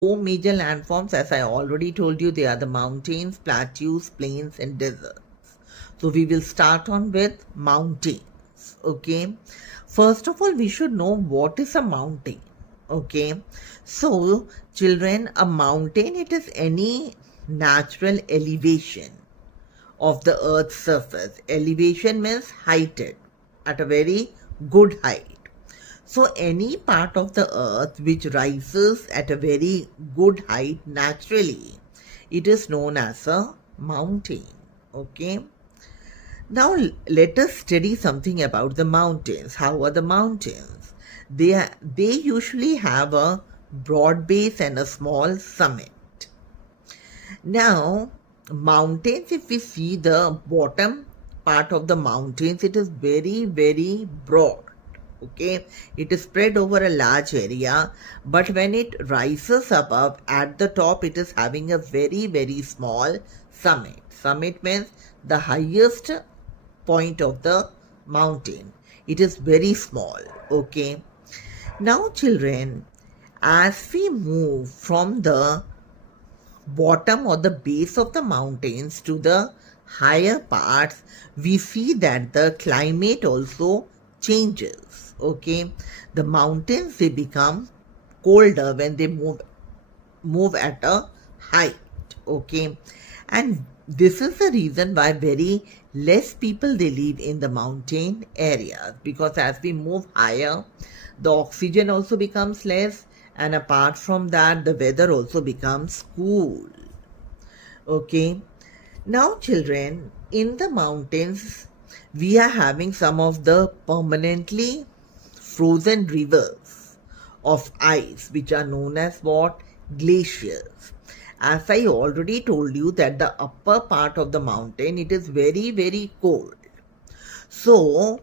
Four major landforms, as I already told you, they are the mountains, plateaus, plains, and deserts. So we will start on with mountains. Okay. First of all, we should know what is a mountain. Okay. So, children, a mountain, it is any natural elevation of the earth's surface. Elevation means heighted at a very good height. So, any part of the earth which rises at a very good height naturally, it is known as a mountain. Okay. Now, let us study something about the mountains. How are the mountains? They usually have a broad base and a small summit. Now, mountains, if we see the bottom part of the mountains, it is very, very broad. Okay, it is spread over a large area, but when it rises above at the top, it is having a very, very small summit. Summit means the highest point of the mountain. It is very small. Okay, now children, as we move from the bottom or the base of the mountains to the higher parts, we see that the climate also changes. Okay, the mountains, they become colder when they move at a height. Okay, and this is the reason why very less people they live in the mountain areas, because as we move higher, the oxygen also becomes less, and apart from that, the weather also becomes cool. Okay, now children, in the mountains, we are having some of the permanently frozen rivers of ice, which are known as what? Glaciers. As I already told you that the upper part of the mountain, it is very, very cold. So,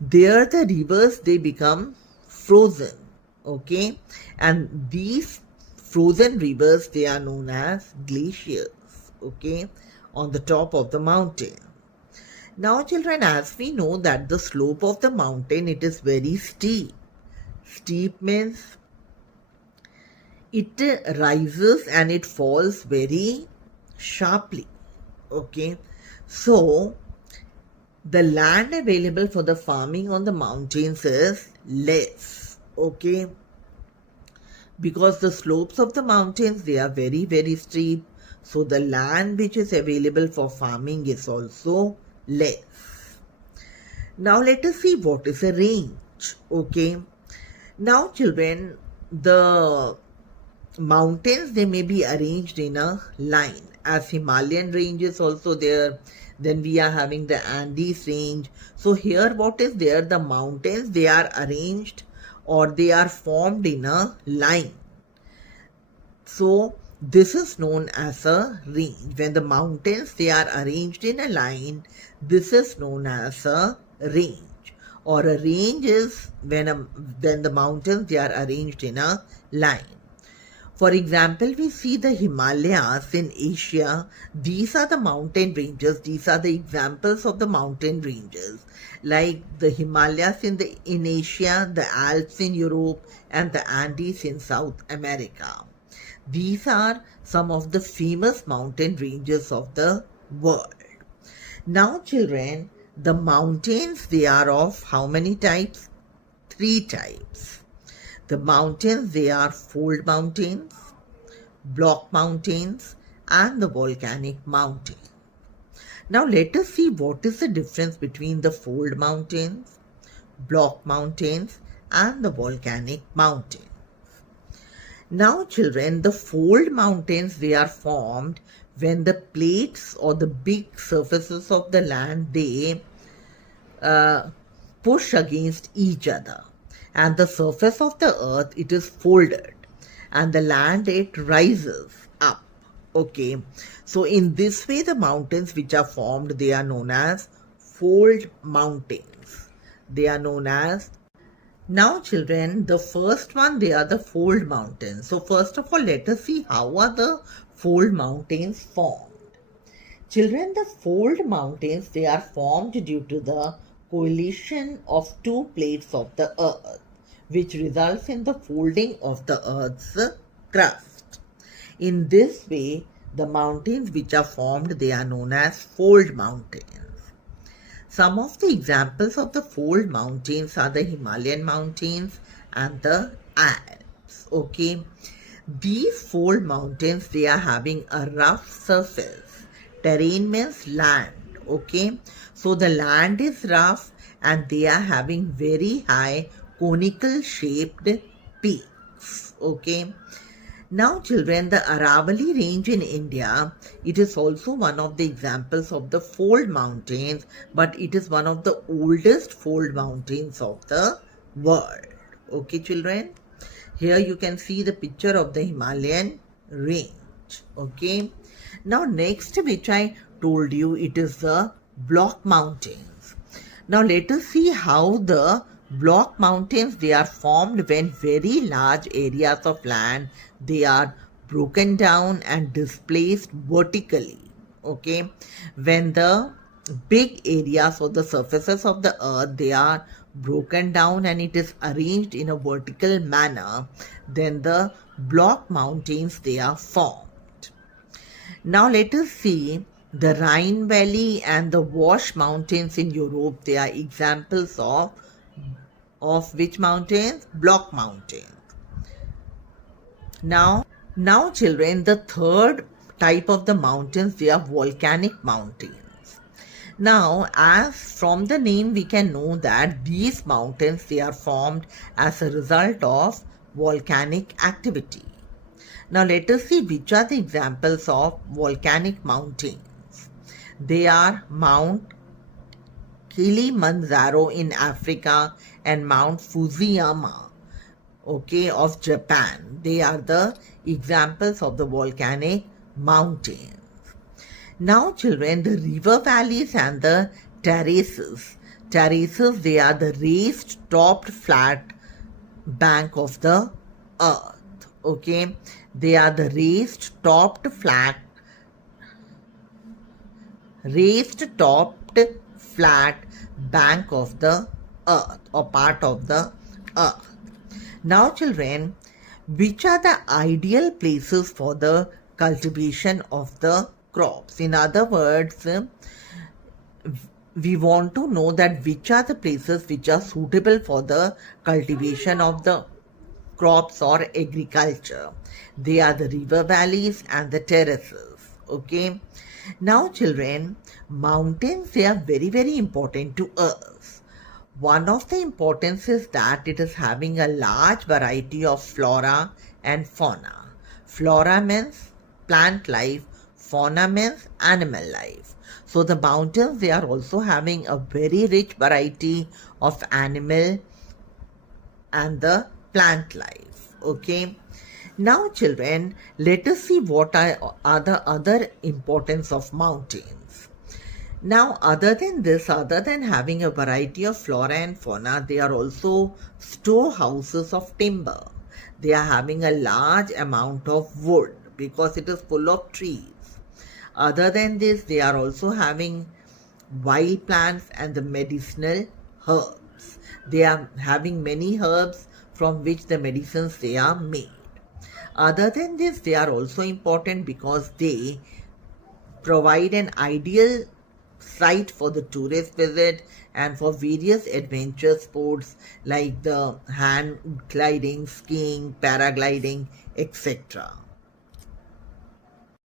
there the rivers, they become frozen. Okay, and these frozen rivers, they are known as glaciers. Okay, on the top of the mountain. Now children, as we know that the slope of the mountain, it is very steep. Steep means it rises and it falls very sharply. Okay, so the land available for the farming on the mountains is less. Okay, because the slopes of the mountains, they are very, very steep, so the land which is available for farming is also less. Now let us see what is a range. Okay, now children, the mountains, they may be arranged in a line, as Himalayan range is also there. Then we are having the Andes range. So here what is there? The mountains, they are arranged or they are formed in a line. So this is known as a range. When the mountains, they are arranged in a line, this is known as a range. Or a range is when the mountains, they are arranged in a line. For example, we see the Himalayas in Asia. These are the mountain ranges. These are the examples of the mountain ranges, like the Himalayas in Asia, the Alps in Europe, and the Andes in South America. These are some of the famous mountain ranges of the world. Now children, the mountains, they are of how many types? 3 types. The mountains, they are fold mountains, block mountains, and the volcanic mountain. Now let us see what is the difference between the fold mountains, block mountains, and the volcanic mountain. Now children, the fold mountains, they are formed when the plates or the big surfaces of the land, they push against each other, and the surface of the earth, it is folded, and the land, it rises up. Okay, so in this way, the mountains which are formed, they are known as fold mountains. They are known as. Now children, the first one, they are the fold mountains. So first of all, let us see how are the fold mountains formed. Children, the fold mountains, they are formed due to the coalition of 2 plates of the earth, which results in the folding of the earth's crust. In this way, the mountains which are formed, they are known as fold mountains. Some of the examples of the fold mountains are the Himalayan mountains and the Alps. Okay. These fold mountains, they are having a rough surface. Terrain means land. Okay. So the land is rough and they are having very high conical shaped peaks. Okay. Now children, the Aravalli range in India, it is also one of the examples of the fold mountains, but it is one of the oldest fold mountains of the world. Okay children, here you can see the picture of the Himalayan range. Okay, now next which I told you, it is the block mountains. Now let us see how the block mountains, they are formed when very large areas of land, they are broken down and displaced vertically. Okay, when the big areas or the surfaces of the earth, they are broken down and it is arranged in a vertical manner, then the block mountains, they are formed. Now let us see the Rhine Valley and the Wash Mountains in Europe. They are examples of which mountains? Block mountains. Now children, the third type of the mountains, they are volcanic mountains. Now, as from the name we can know that these mountains, they are formed as a result of volcanic activity. Now let us see which are the examples of volcanic mountains. They are Mount Kilimanjaro in Africa and Mount Fujiyama, okay, of Japan. They are the examples of the volcanic mountains. Now children, the river valleys and the terraces. Terraces, they are the raised topped flat bank of the earth. Okay, they are the raised topped flat bank of the earth or part of the earth. Now children, which are the ideal places for the cultivation of the crops? In other words, we want to know that which are the places which are suitable for the cultivation of the crops or agriculture. They are the river valleys and the terraces. Okay. Now children, mountains, they are very, very important to us. One of the importance is that it is having a large variety of flora and fauna. Flora means plant life, fauna means animal life. So the mountains, they are also having a very rich variety of animal and the plant life. Okay. Now children, let us see what are the other importance of mountains. Now other than this, other than having a variety of flora and fauna, they are also storehouses of timber. They are having a large amount of wood because it is full of trees. Other than this, they are also having wild plants and the medicinal herbs. They are having many herbs from which the medicines, they are made. Other than this, they are also important because they provide an ideal site for the tourist visit and for various adventure sports like the hang gliding, skiing, paragliding, etc.